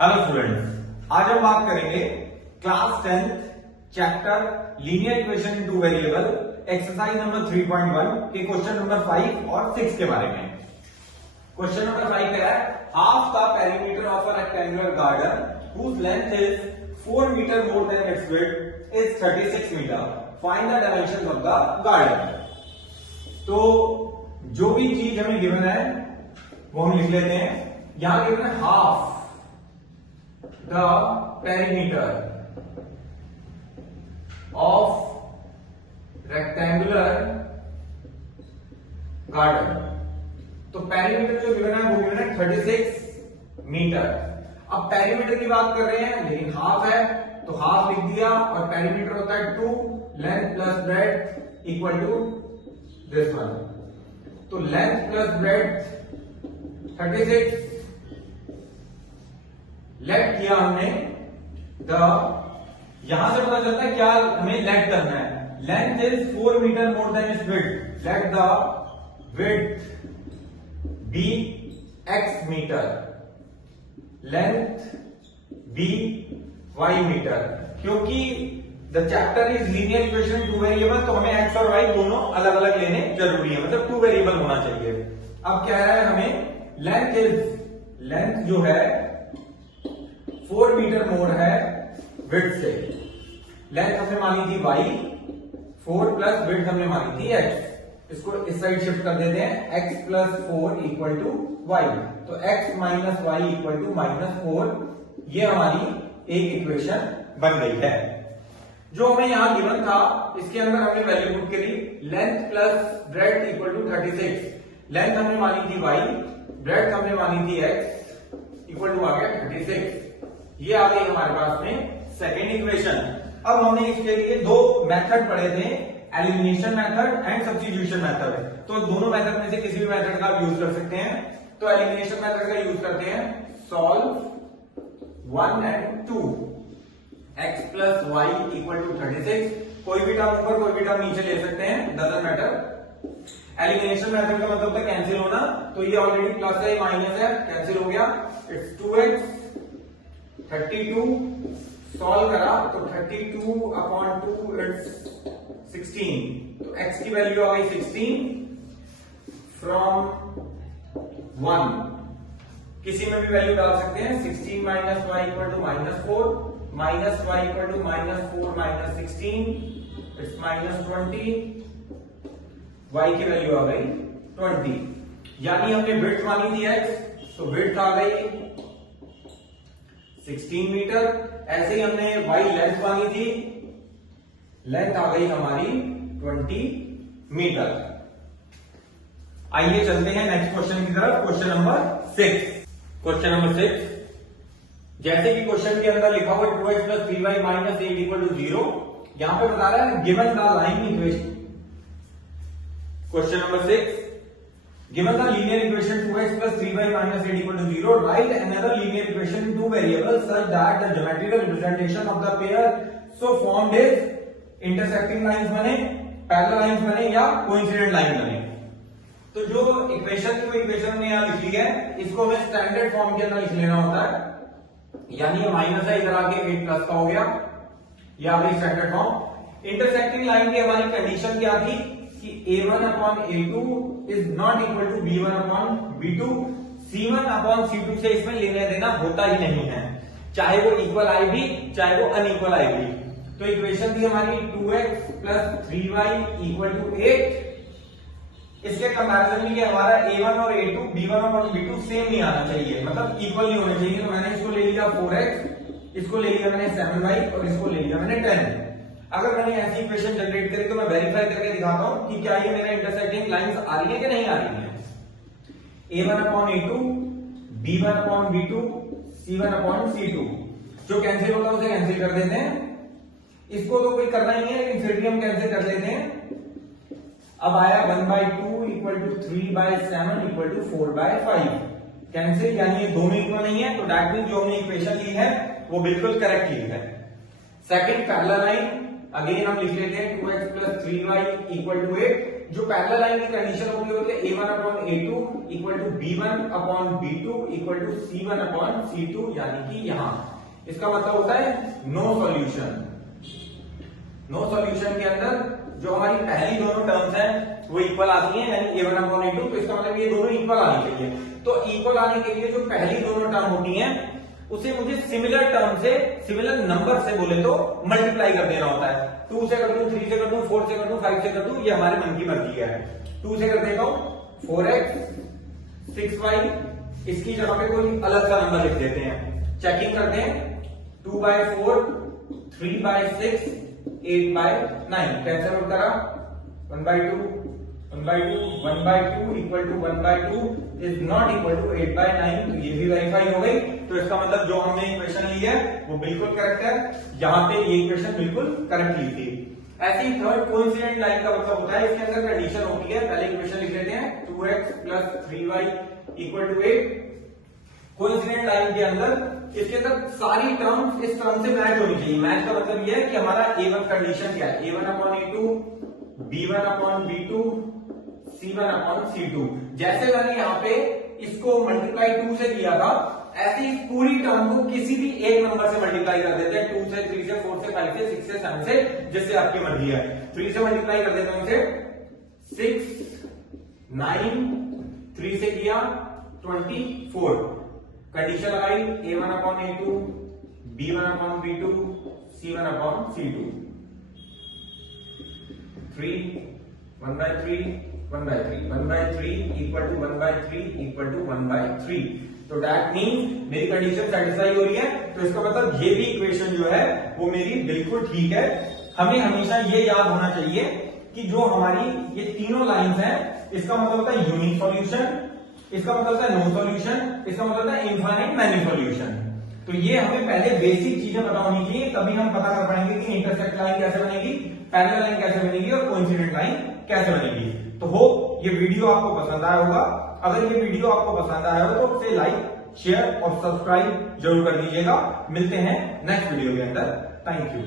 Hello students, आज हम बात करेंगे class 10 chapter linear equation in two variable exercise number 3.1 के क्वेश्चन नंबर 5 और 6 के बारे में। क्वेश्चन नंबर 5 क्या है? Half the perimeter of a rectangular garden whose length is 4 metre more than its width is 36 metre. Find the dimensions of the garden. तो जो भी चीज हमें गिवन है वो हम लिख लेते हैं। यहां गिवन है half the perimeter of rectangular garden। तो पेरीमीटर जो गिवन है वो गिवन है 36 मीटर। अब पेरीमीटर की बात कर रहे हैं लेकिन हाफ है तो हाफ लिख दिया, और पेरीमीटर होता है 2 length plus breadth equal to this one. तो लेंथ प्लस ब्रेड्थ 36 लेट किया हमने द, यहां से पता चलता है क्या हमें लेट करना है। Length is 4 metre more than its width. Let the width be x metre, length be y metre. क्योंकि the chapter is linear equation two variable, तो हमें x और y दोनों अलग अलग लेने जरूरी है, मतलब 2 वेरिएबल होना चाहिए। अब कह रहा है हमें लेंथ जो है 4 मीटर मोर है विड्थ से। लेंथ हमने मानी थी y, 4 प्लस विड्थ हमने मानी थी x। इसको इस साइड शिफ्ट कर देते हैं, x plus 4 equal to y। तो x minus y equal to -4, ये हमारी एक इक्वेशन बन गई है। जो हमें यहां गिवन था इसके अंदर हमने वैल्यू पुट करी, length plus breadth equal to 36। Length हमने मानी थी y, ब्रेड्थ हमने मानी थी x, इक्वल टू आ गया 36। ये आ गई हमारे पास में सेकेंड इक्वेशन। अब हमने इसके लिए दो मेथड पढ़े थे, elimination method and substitution method. तो दोनों मेथड में से किसी भी मेथड का आप यूज कर सकते हैं। तो एलिमिनेशन मेथड का यूज करते हैं, solve 1 and 2, x plus y equal to 36। कोई भी टर्म ऊपर कोई भी टर्म नीचे ले सकते हैं, डजंट मैटर। एलिमिनेशन मेथड का मतलब था कैंसिल होना, तो ये ऑलरेडी प्लस है माइनस है, कैंसिल हो गया। इट्स 2x 32, सॉल्व करा तो 32 अपॉन 2 इट्स 16। तो x की वैल्यू आ गई 16 फ्रॉम 1। किसी में भी वैल्यू डाल सकते हैं। 16 minus y equal to -4, minus y equal to -4 minus 16 it's -20। y की वैल्यू आ गई 20। यानी हमने विड्थ मानी थी x, तो विड्थ आ गई 16 मीटर। ऐसे ही हमने y लेंथ मानी थी, लेंथ आ गई हमारी 20 मीटर। आइए चलते हैं नेक्स्ट क्वेश्चन की तरफ, क्वेश्चन नंबर 6। क्वेश्चन नंबर 6, जैसे कि क्वेश्चन के अंदर लिखा हुआ 2x plus 3y minus 8 equal to 0। यहां पे बता रहा है given the line equation. Question number 6, given the linear equation 2x plus 3y minus 8 equal to 0, write another linear equation in two variables such that the geometrical representation of the pair so formed is intersecting lines बने, parallel lines बने या coincident line बने। तो जो equation ने यहां लिख ली है, इसको हमें स्टैंडर्ड फॉर्म के अंदर लिख लेना होता है। यानी ये माइनस है, इधर आके 8 प्लस का हो गया, ये आ गई स्टैंडर्ड फॉर्म। इंटरसेक्टिंग लाइन की हमारी कंडीशन क्या थी कि a1 upon a2 is not equal to b1 upon b2। c1 upon c2 से इसमें लेना देना होता ही नहीं है, चाहे वो इक्वल आए भी चाहे वो अनइक्वल आए भी। तो इक्वेशन थी हमारी 2x plus 3y equal to 8। इसके कंपैरिजन में हमारा a1 और a2 b1 upon b2 same नहीं आना चाहिए, मतलब इक्वल नहीं होने चाहिए। तो मैंने इसको ले लिया 4x, इसको ले लिया मैंने 7y और इसको ले लिया मैंने 10। अगर मैंने ऐसी इक्वेशन जनरेट करी तो मैं वेरीफाई करके दिखाता हूं कि क्या ये मेरा इंटरसेक्टिंग लाइंस आ रही है कि नहीं आ रही है। a1 upon a2, b1 upon b2, c1 upon c2, जो कैंसिल होता है उसे कैंसिल कर देते हैं। इसको तो कोई करना ही है लेकिन फिर भी हम कैंसिल कर लेते हैं। अब आया 1/2 equal to 3/7 equal to 4/5 cancel, यानी ये दोनों इक्वल नहीं है। तो दैट मीन जो हमने इक्वेशन ली है वो बिल्कुल करेक्ट ली है। सेकंड पैरेलल लाइन, अगेन हम लिख लेते हैं 2x plus 3y equal to 8। जो पैरेलल लाइन की कंडीशन होती है a1 upon a2 equal to b1 upon b2 equal to c1 upon c2, यानी कि यहां इसका मतलब होता है नो सॉल्यूशन। नो सॉल्यूशन के अंदर जो हमारी पहली दोनों टर्म्स हैं वो इक्वल आती हैं, यानी a1 अपॉन a2, तो इसका मतलब ये दोनों इक्वल आनी चाहिए। तो इक्वल आने के लिए जो पहली दोनों टर्म होती हैं उसे मुझे सिमिलर टर्म से, सिमिलर नंबर से बोले तो मल्टीप्लाई कर देना होता है। 2 से कर दूं, 3 से कर दूं, 4 से कर दूं, 5 से कर दूं, ये हमारे मन की मर्जी है। 2 से कर देता हूं 4x 6y, इसकी जगह पे कोई अलग सा नंबर लिख देते हैं, चेकिंग करते हैं। 2/4 3/6 8/9 कैंसिल आउट करा, 1/2 1/2 equal to 1/2 is not equal to 8/9, तो ये भी वेरीफाई हो गई। तो इसका मतलब जो हमने इक्वेशन ली है वो बिल्कुल करेक्ट है, यहां पे ये इक्वेशन बिल्कुल करेक्ट ली थी। ऐसे ही थर्ड कोइंसिडेंट लाइन का मतलब होता है, इसके अंदर कंडीशन होती है, पहले इक्वेशन लिख लेते हैं 2x plus 3y equal to 8। Coincident line के अंदर इसके अंदर सारी टर्म्स इस टर्म से मैच होनी चाहिए। मैच का मतलब यह है कि हमारा a1 कंडीशन क्या है, a1 upon a2, b1 upon b2, c1 upon c2। जैसे मैंने यहाँ पे इसको मल्टीप्लाई 2 से किया था, ऐसे ही पूरी टर्म को किसी भी एक नंबर से मल्टीप्लाई कर देते हैं, 2 से 3 से 4 से 5 से 6 से 7 से, जिससे आपकी मर्जी है। 3 से मल्टीप्लाई कर देते हैं उसे 6 9, 3 से किया 24, कंडीशन लगाई a1 upon a2, b1 upon b2, c1 upon c2। 3 1/3 1/3 1/3 equal to 1/3 equal to 1/3। तो दैट मीन्स मेरी कंडीशन सेटिस्फाई हो रही है, तो इसका मतलब ये भी इक्वेशन जो है वो मेरी बिल्कुल ठीक है। हमें हमेशा ये याद होना चाहिए कि जो हमारी ये तीनों लाइंस हैं, इसका मतलब होता है यूनिक सॉल्यूशन, इसका मतलब होता है नो सॉल्यूशन, इसका मतलब होता है इनफाइनाइट मैनी सॉल्यूशन। तो ये हमें पहले बेसिक चीजें पता होनी चाहिए, तभी हम पता कर पाएंगे कि इंटरसेक्ट लाइन कैसे बनेगी, पैरेलल लाइन कैसे बनेगी और कोइंसिडेंट लाइन कैसे बनेगी। तो होप ये वीडियो आपको पसंद आया होगा। अगर ये वीडियो आपको पसंद आया हो तो उसे लाइक, शेयर और सब्सक्राइब जरूर कर दीजिएगा। मिलते हैं नेक्स्ट वीडियो के अंदर। Thank you.